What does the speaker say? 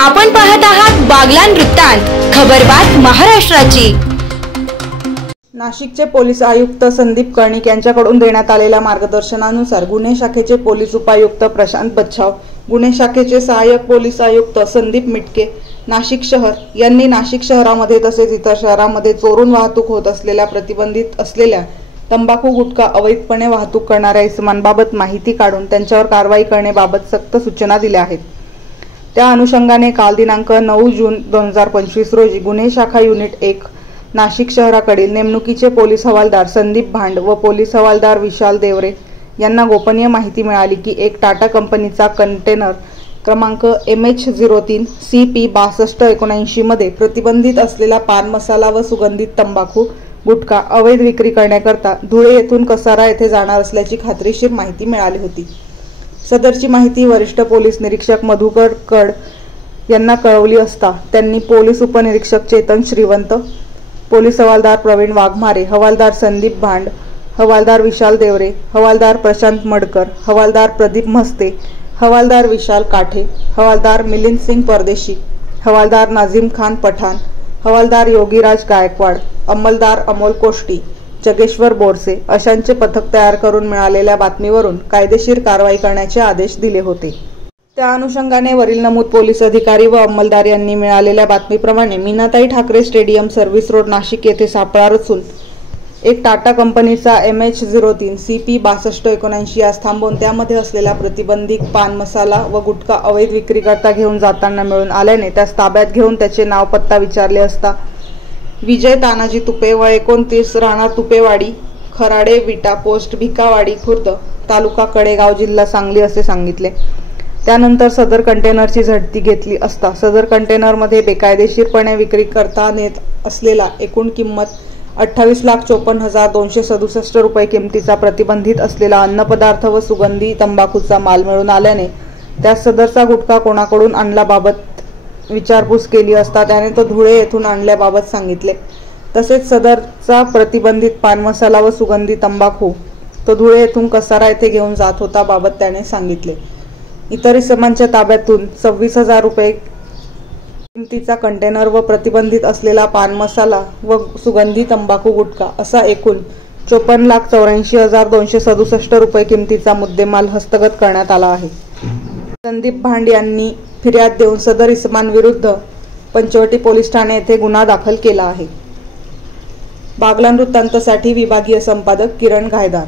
आपण पाहत आहात बागलान वृत्तांत, खबरबात महाराष्ट्राची। नाशिकचे पोलीस आयुक्त संदीप कर्णिक यांच्याकडून देण्यात आलेल्या मार्गदर्शनानुसार गुन्हे शाखेचे पोलीस उपायुक्त प्रशांत बच्छाव, गुन्हे शाखेचे सहाय्यक पोलीस आयुक्त संदीप मिटके, नाशिक शहर यांनी नाशिक शहरामध्ये तसेच इतर शहरांमध्ये चोरून वाहतूक होत असलेल्या प्रतिबंधित असलेल्या तंबाखू गुटखा अवैधपणे वाहतूक करणाऱ्या इसमांबाबत माहिती काढून त्यांच्यावर कारवाई करण्याबाबत सक्त सूचना दिल्या आहेत। त्या अनुषंगाने काल दिनांक 9 जून 2025 रोजी गुन्हे शाखा युनिट 1 नाशिक शहराकडील नेमणुकीचे पोलीस हवालदार संदीप भांड व पोलीस हवालदार विशाल देवरे यांना गोपनीय माहिती मिळाली की एक टाटा कंपनीचा कंटेनर क्रमांक MH03 CP 6279 मध्ये प्रतिबंधित असलेला पान मसाला व सुगंधित तंबाखू गुटखा अवैध विक्री करण्याकरता धुळे येथून कसारा येथे जाणार असल्याची खात्रीशीर माहिती मिळाली होती। सदरची माहिती वरिष्ठ पोलीस निरीक्षक मधुकर कड यांना कळवली असता त्यांनी पोलीस उपनिरीक्षक चेतन श्रीवंत, पोलीस हवालदार प्रवीण वाघमारे, हवालदार संदीप भांड, हवालदार विशाल देवरे, हवालदार प्रशांत मडकर, हवालदार प्रदीप म्हस्ते, हवालदार विशाल काठे, हवालदार मिलिंद सिंग परदेशी, हवालदार नाझीम खान पठाण, हवालदार योगीराज गायकवाड, अंमलदार अमोल कोष्टी, जगेश्वर बोरसे अशांचे पथक तयार करून मिळालेल्या बातमीवरून कायदेशीर कारवाई करण्याचे आदेश दिले होते। त्या अनुषंगाने वरील नमूद पोलीस अधिकारी व अंमलदार यांनी मिळालेल्या बातमीप्रमाणे Meenatai Thackeray stadium service road Nashik येथे सापळा रचून एक टाटा कंपनीचा MH03 CP 6279 यास थांबवून त्यामध्ये असलेला प्रतिबंधित पान मसाला व गुटखा अवैध विक्रीकरता घेऊन जाताना मिळून आल्याने त्यास ताब्यात घेऊन त्याचे नाव पत्ता विचारले असता विजय तानाजी तुपे व 29 राणा तुपेवाडी, खराडे विटा पोस्ट भिकावाडी खुर्द तालुका कडेगाव जिल्हा सांगली असे सांगितले। त्यानंतर सदर कंटेनरची झडती घेतली असता सदर कंटेनरमध्ये बेकायदेशीरपणे विक्री करता नेत असलेला एकूण किंमत 28,54,267 रुपये किमतीचा प्रतिबंधित असलेला अन्नपदार्थ व सुगंधी तंबाखूचा माल मिळून आल्याने त्या सदरचा गुटखा कोणाकडून आणल्याबाबत विचारपूस केली असता त्याने तो धुळे येथून आणल्याबाबत सांगितले। तसेच सदरचा प्रतिबंधित पान मसाला व सुगंधी तंबाखू तो धुळे येथून कसारा येथे घेऊन जात होता बाबत त्याने सांगितले। इतर इसमांच्या ताब्यातून 26,000 रुपये किमतीचा कंटेनर व प्रतिबंधित असलेला पान मसाला व सुगंधी तंबाखू गुटखा असा एकूण 54,84,267 रुपये किमतीचा मुद्देमाल हस्तगत करण्यात आला आहे। संदीप भांड यांनी फिर्याद देऊन सदर इसमांविरुद्ध पंचवटी पोलीस ठाणे येथे गुन्हा दाखल केला आहे। बागलान वृत्तांतसाठी विभागीय संपादक किरण घायदार।